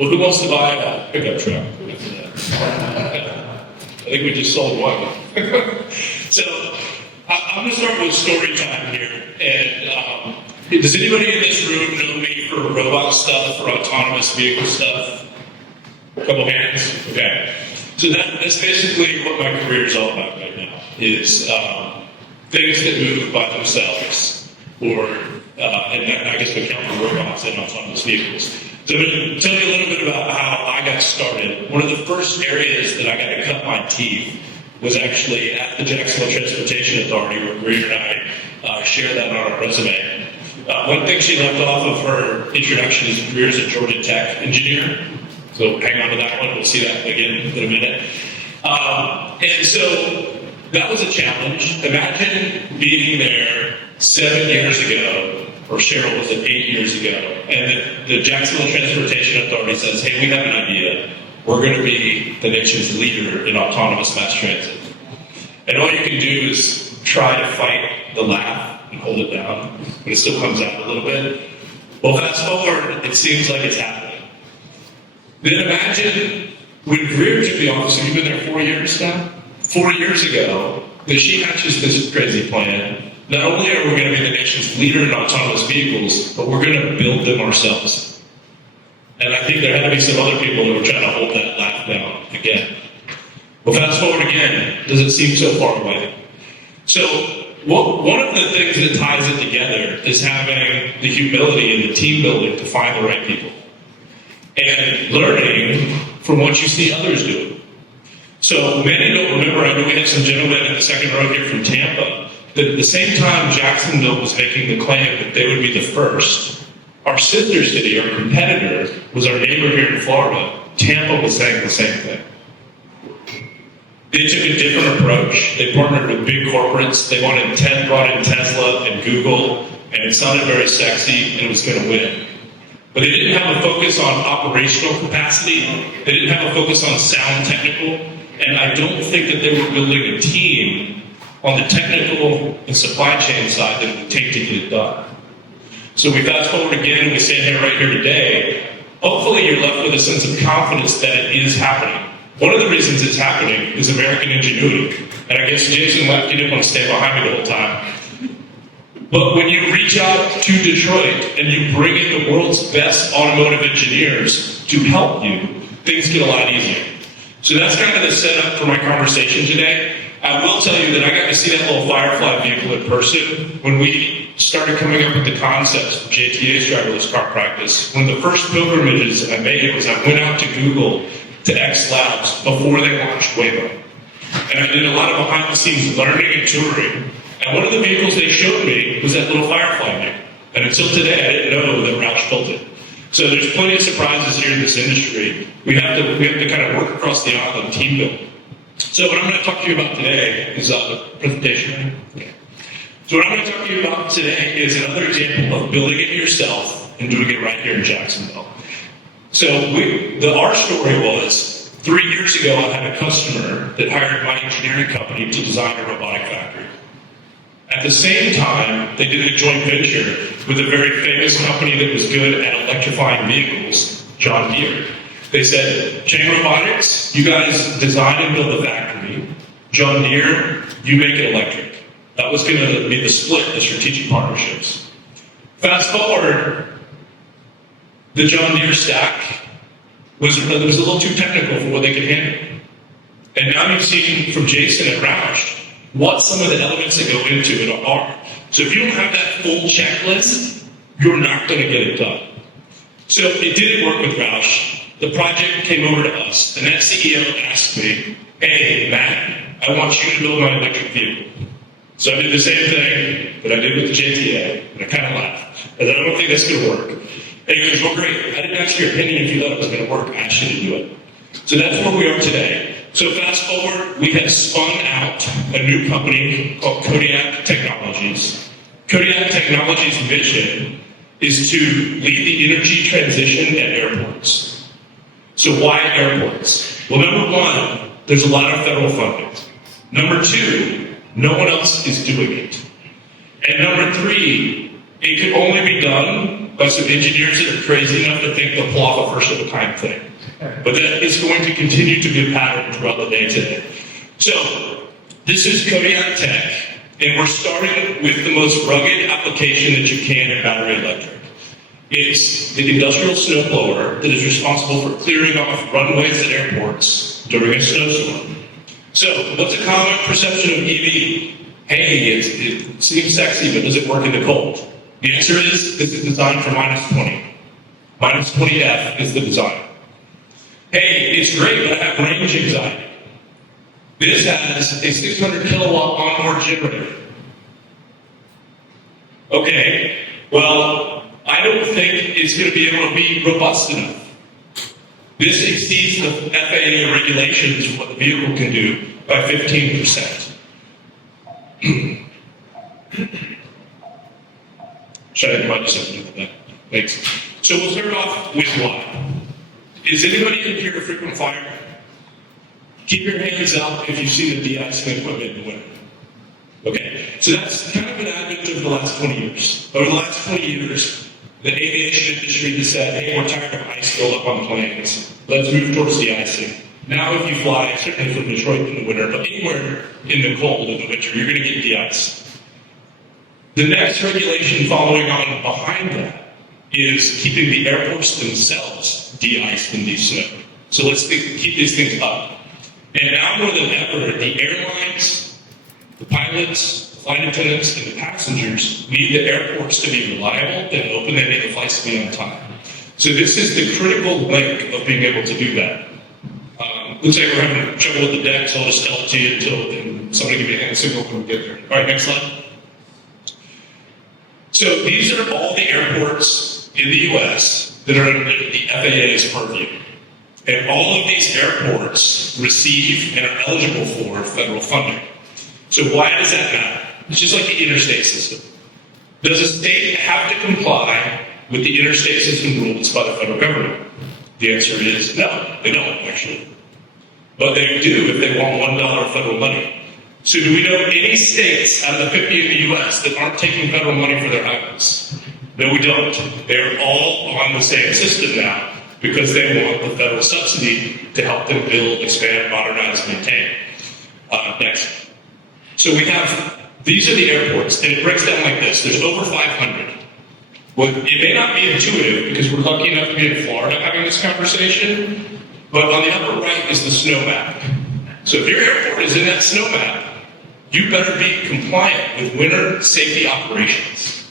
Well, who wants to buy a pickup truck? I think we just sold one. So I'm going to start with story time here. And does anybody in this room know me for robot stuff, for autonomous vehicle stuff? A couple hands? Okay. So that's basically what my career is all about right now, is things that move by themselves, or, and I guess we count for robots and autonomous vehicles. So I'm going to tell you a little bit about how I got started. One of the first areas that I got to cut my teeth was actually at the Jacksonville Transportation Authority, where Maria and I share that on our resume. One thing she left off of her introduction is a career as a Georgia Tech engineer. So hang on to that one. We'll see that again in a minute. And so that was a challenge. Imagine being there 7 years ago, or Cheryl was it 8 years ago, and the Jacksonville Transportation Authority says, hey, we have an idea. We're going to be the nation's leader in autonomous mass transit. And all you can do is try to fight the laugh and hold it down, but it still comes out a little bit. Well, fast forward, it seems like it's happening. Then imagine when Greer took the office, and you've been there 4 years now? 4 years ago, that she hatches this crazy plan. Not only are we going to be the nation's leader in autonomous vehicles, but we're going to build them ourselves. And I think there had to be some other people that were trying to hold that laugh down again. Well, fast forward again, does it seem so far away? So one of the things that ties it together is having the humility and the team building to find the right people. And learning from what you see others do. So many don't remember, I know we have some gentlemen in the second row here from Tampa, that at the same time Jacksonville was making the claim that they would be the first, our sister city, our competitor, was our neighbor here in Florida. Tampa was saying the same thing. They took a different approach. They partnered with big corporates. They brought in Tesla and Google, and it sounded very sexy, and it was going to win. But they didn't have a focus on operational capacity. They didn't have a focus on sound technical. And I don't think that they were building a team on the technical and supply chain side that it would take to get it done. So we fast forward again, and we stand here right here today. Hopefully you're left with a sense of confidence that it is happening. One of the reasons it's happening is American ingenuity. And I guess Jason left, he didn't want to stay behind me the whole time. But when you reach out to Detroit and you bring in the world's best automotive engineers to help you, things get a lot easier. So that's kind of the setup for my conversation today. I will tell you that I got to see that little Firefly vehicle in person when we started coming up with the concepts for JTA's driverless car practice. One of the first pilgrimages I made was I went out to Google to X Labs before they launched Waymo. And I did a lot of behind-the-scenes learning and touring. And one of the vehicles they showed me was that little Firefly vehicle. And until today, I didn't know that Roush built it. So there's plenty of surprises here in this industry. We have to kind of work across the aisle and team build. So what I'm going to talk to you about today is the presentation. Okay. So what I'm going to talk to you about today is another example of building it yourself and doing it right here in Jacksonville. So our story was 3 years ago, I had a customer that hired my engineering company to design a robotic factory. At the same time, they did a joint venture with a very famous company that was good at electrifying vehicles, John Deere. They said, Chang Robotics, you guys design and build the factory. John Deere, you make it electric. That was going to be the split, the strategic partnerships. Fast forward, the John Deere stack was a little too technical for what they could handle. And now you've seen from Jason and Roush what some of the elements that go into it are. So if you don't have that full checklist, you're not going to get it done. So it didn't work with Roush. The project came over to us, and that CEO asked me, hey, Matt, I want you to build my electric vehicle. So I did the same thing that I did with the JTA, and I kind of laughed. I said, I don't think that's going to work. And he goes, well, great. I didn't ask your opinion if you thought it was going to work. I asked you to do it. So that's where we are today. So fast forward, we had spun out a new company called Kodiak Technologies. Kodiak Technologies' mission is to lead the energy transition at airports. So why airports? Well, number one, there's a lot of federal funding. Number two, no one else is doing it. And number three, it could only be done by some engineers that are crazy enough to think they'll pull off a first-of-a-kind thing. But that is going to continue to be a pattern throughout the day today. So, this is Kodiak Tech, and we're starting with the most rugged application that you can in battery electric. It's the industrial snowblower that is responsible for clearing off runways at airports during a snowstorm. So, what's a common perception of EV? Hey, it seems sexy, but does it work in the cold? The answer is, this is designed for minus 20. Minus 20F is the design. Hey, it's great, but I have range anxiety. This has a 600 kilowatt onboard generator. Okay, well, I don't think it's going to be able to be robust enough. This exceeds the FAA regulations of what the vehicle can do by 15%. Should I remind you something about that? Thanks. So we'll start off with why. Is anybody in here a frequent flyer? Keep your hands up if you've seen the de-icing equipment in the winter. Okay, so that's kind of an advent of the last 20 years. Over the last 20 years, the aviation industry has said, hey, we're tired of ice buildup on planes. Let's move towards de-icing. Now if you fly, certainly from Detroit in the winter, but anywhere in the cold in the winter, you're going to get de-iced. The next regulation following on behind that is keeping the airports themselves de-iced and de-snowed. So let's keep these things up. And now more than ever, the airlines, the pilots, the flight attendants, and the passengers need the airports to be reliable and open and make the flights to be on time. So this is the critical link of being able to do that. Looks like we're having trouble with the deck, so I'll just tell it to you until somebody give me a hand signal when we get there. All right, next slide. So these are all the airports in the U.S. that are under the FAA's purview. And all of these airports receive and are eligible for federal funding. So why does that matter? It's just like the interstate system. Does a state have to comply with the interstate system rules by the federal government? The answer is no, they don't actually. But they do if they want $1 of federal money. So do we know any states out of the 50 in the U.S. that aren't taking federal money for their highways? No, we don't. They're all on the same system now because they want the federal subsidy to help them build, expand, modernize, maintain. Next. So we have, these are the airports, and it breaks down like this. There's over 500. Well, it may not be intuitive because we're lucky enough to be in Florida having this conversation, but on the upper right is the snow map. So if your airport is in that snow map, you better be compliant with winter safety operations.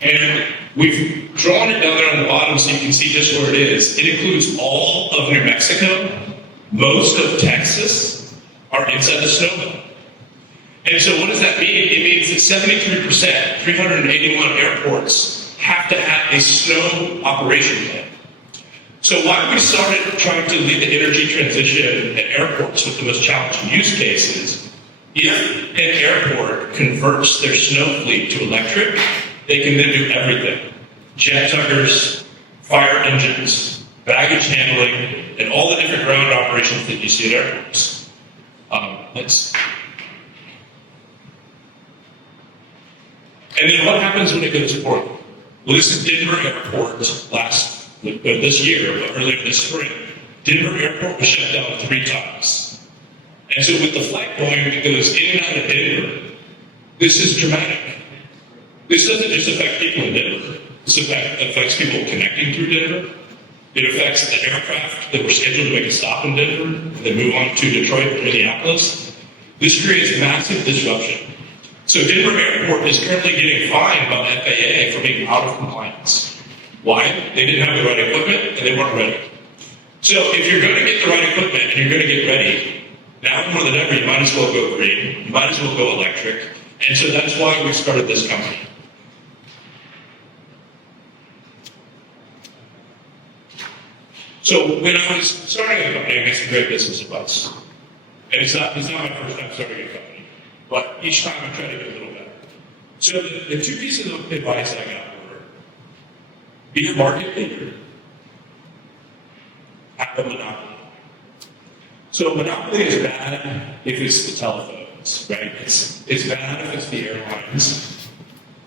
And we've drawn it down there on the bottom so you can see just where it is. It includes all of New Mexico, most of Texas are inside the snow belt. And so what does that mean? It means that 73%, 381 airports, have to have a snow operation plan. So why we started trying to lead the energy transition at airports with the most challenging use cases, if an airport converts their snow fleet to electric, they can then do everything. Jet tuggers, fire engines, baggage handling, and all the different ground operations that you see at airports. And then what happens when it goes forward? Well, this is Denver Airport this year, but earlier this spring. Denver Airport was shut down 3 times. And so with the flight volume that goes in and out of Denver, this is dramatic. This doesn't just affect people in Denver. This affects people connecting through Denver. It affects the aircraft that were scheduled to make a stop in Denver and then move on to Detroit or Minneapolis. This creates massive disruption. So Denver Airport is currently getting fined by the FAA for being out of compliance. Why? They didn't have the right equipment and they weren't ready. So if you're going to get the right equipment and you're going to get ready, now more than ever, you might as well go green. You might as well go electric. And so that's why we started this company. So when I was starting a company, I got some great business advice. And it's not my first time starting a company, but each time I try to get a little better. So the 2 pieces of advice I got were, be a market leader, have a monopoly. So a monopoly is bad if it's the telephones, right? It's bad if it's the airlines.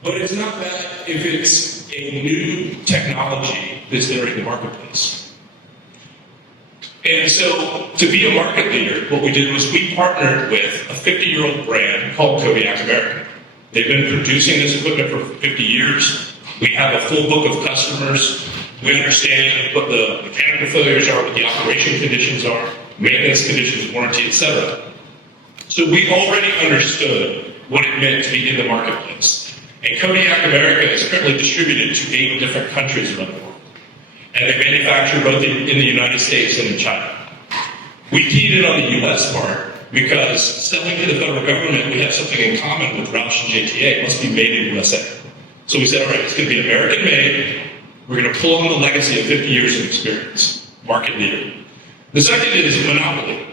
But it's not bad if it's a new technology that's entering the marketplace. And so, to be a market leader, what we did was we partnered with a 50-year-old brand called Kodiak America. They've been producing this equipment for 50 years. We have a full book of customers. We understand what the mechanical failures are, what the operation conditions are, maintenance conditions, warranty, etc. So we already understood what it meant to be in the marketplace. And Kodiak America is currently distributed to 8 different countries around the world. And they manufacture both in the United States and in China. We keyed in on the US part because selling to the federal government, we have something in common with Roush and JTA. It must be made in USA. So we said, all right, it's going to be American made. We're going to pull on the legacy of 50 years of experience. Market leader. The second is monopoly.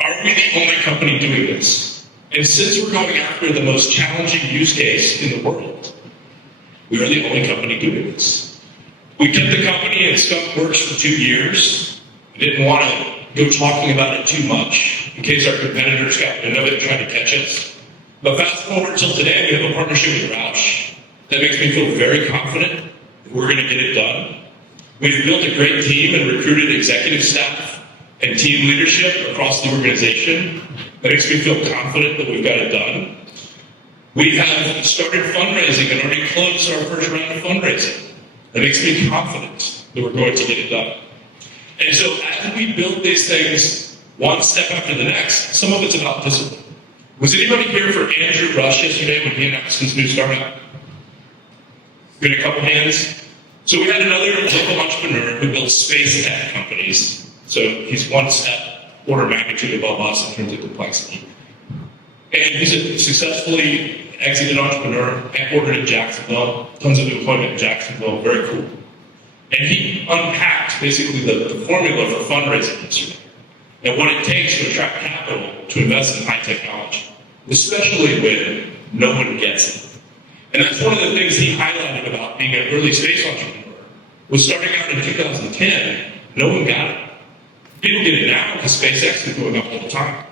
Are we the only company doing this? And since we're going after the most challenging use case in the world, we are the only company doing this. We kept the company in skunk works for 2 years. We didn't want to go talking about it too much in case our competitors got wind of it and tried to catch us. But fast forward till today, we have a partnership with Roush. That makes me feel very confident that we're going to get it done. We've built a great team and recruited executive staff and team leadership across the organization. That makes me feel confident that we've got it done. We have started fundraising and already closed our first round of fundraising. That makes me confident that we're going to get it done. And so as we build these things one step after the next, some of it's about discipline. Was anybody here for Andrew Rush yesterday when he announced his new startup? Got a couple hands? So we had another local entrepreneur who built space tech companies. So he's one step order of magnitude above us in terms of complexity. And he's a successfully exited entrepreneur, headquartered in Jacksonville, tons of employment in Jacksonville, very cool. And he unpacked basically the formula for fundraising yesterday and what it takes to attract capital to invest in high technology, especially when no one gets it. And that's one of the things he highlighted about being an early space entrepreneur, was starting out in 2010, no one got it. People get it now because SpaceX is going up all the time.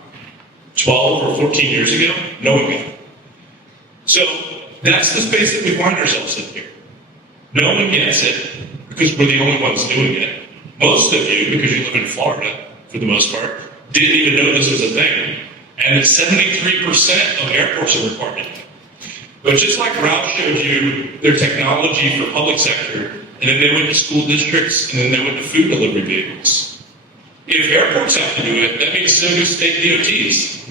12 or 14 years ago, no one got it. So that's the space that we find ourselves in here. No one gets it because we're the only ones doing it. Most of you, because you live in Florida, for the most part, didn't even know this was a thing. And it's 73% of airports are required. But just like Roush showed you their technology for public sector, and then they went to school districts, and then they went to food delivery vehicles. If airports have to do it, that means so do state DOTs.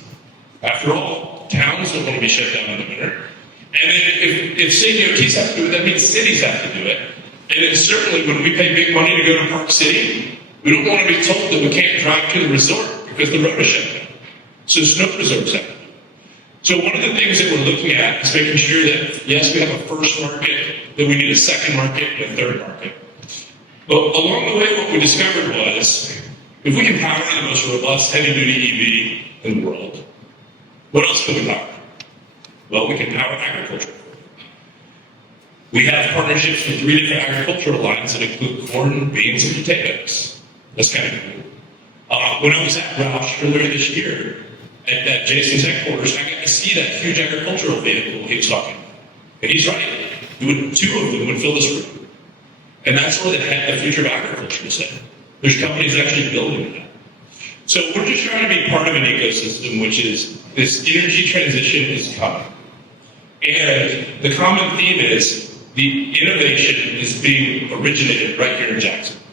After all, towns don't want to be shut down in the winter. And then if state DOTs have to do it, that means cities have to do it. And then certainly when we pay big money to go to Park City, we don't want to be told that we can't drive to the resort because the road is shut down. So snow resorts have to do it. So one of the things that we're looking at is making sure that, yes, we have a first market, that we need a second market and a third market. But along the way, what we discovered was, if we can power the most robust heavy-duty EV in the world, what else can we power? Well, we can power agriculture. We have partnerships with 3 different agricultural lines that include corn, beans, and potatoes. That's kind of cool. When I was at Roush earlier this year, at Jason's headquarters, I got to see that huge agricultural vehicle he was talking about. And he's right. 2 of them would fill this room. And that's where the future of agriculture is headed. There's companies actually building that. So we're just trying to be part of an ecosystem, which is this energy transition is coming. And the common theme is the innovation is being originated right here in Jacksonville.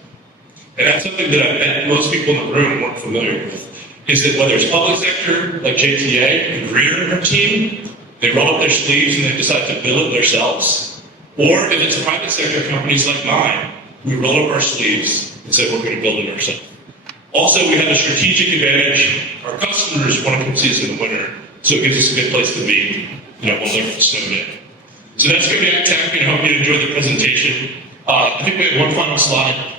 And that's something that I bet most people in the room weren't familiar with, is that whether it's public sector, like JTA, and Greer and her team, they roll up their sleeves and they decide to build it themselves. Or if it's private sector companies like mine, we roll up our sleeves and say we're going to build it ourselves. Also, we have a strategic advantage. Our customers want to come see us in the winter, so it gives us a good place to be, while they're snowed in. So that's Kodiak Tech, and I hope you enjoyed the presentation. I think we have one final slide,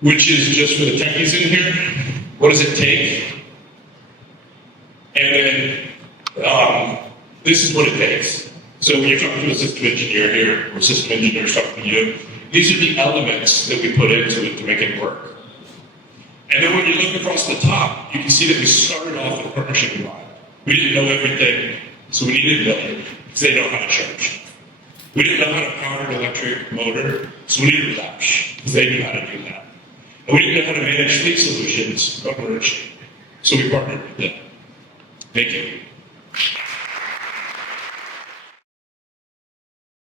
which is just for the techies in here. What does it take? And then this is what it takes. So when you're talking to a system engineer here, or system engineers talking to you, these are the elements that we put into it to make it work. And then when you look across the top, you can see that we started off with a partnership model. We didn't know everything, so we needed to know it, because they know how to charge. We didn't know how to power an electric motor, so we needed Roush, because they knew how to do that. And we didn't know how to manage fleet solutions, so we partnered with them. Thank you.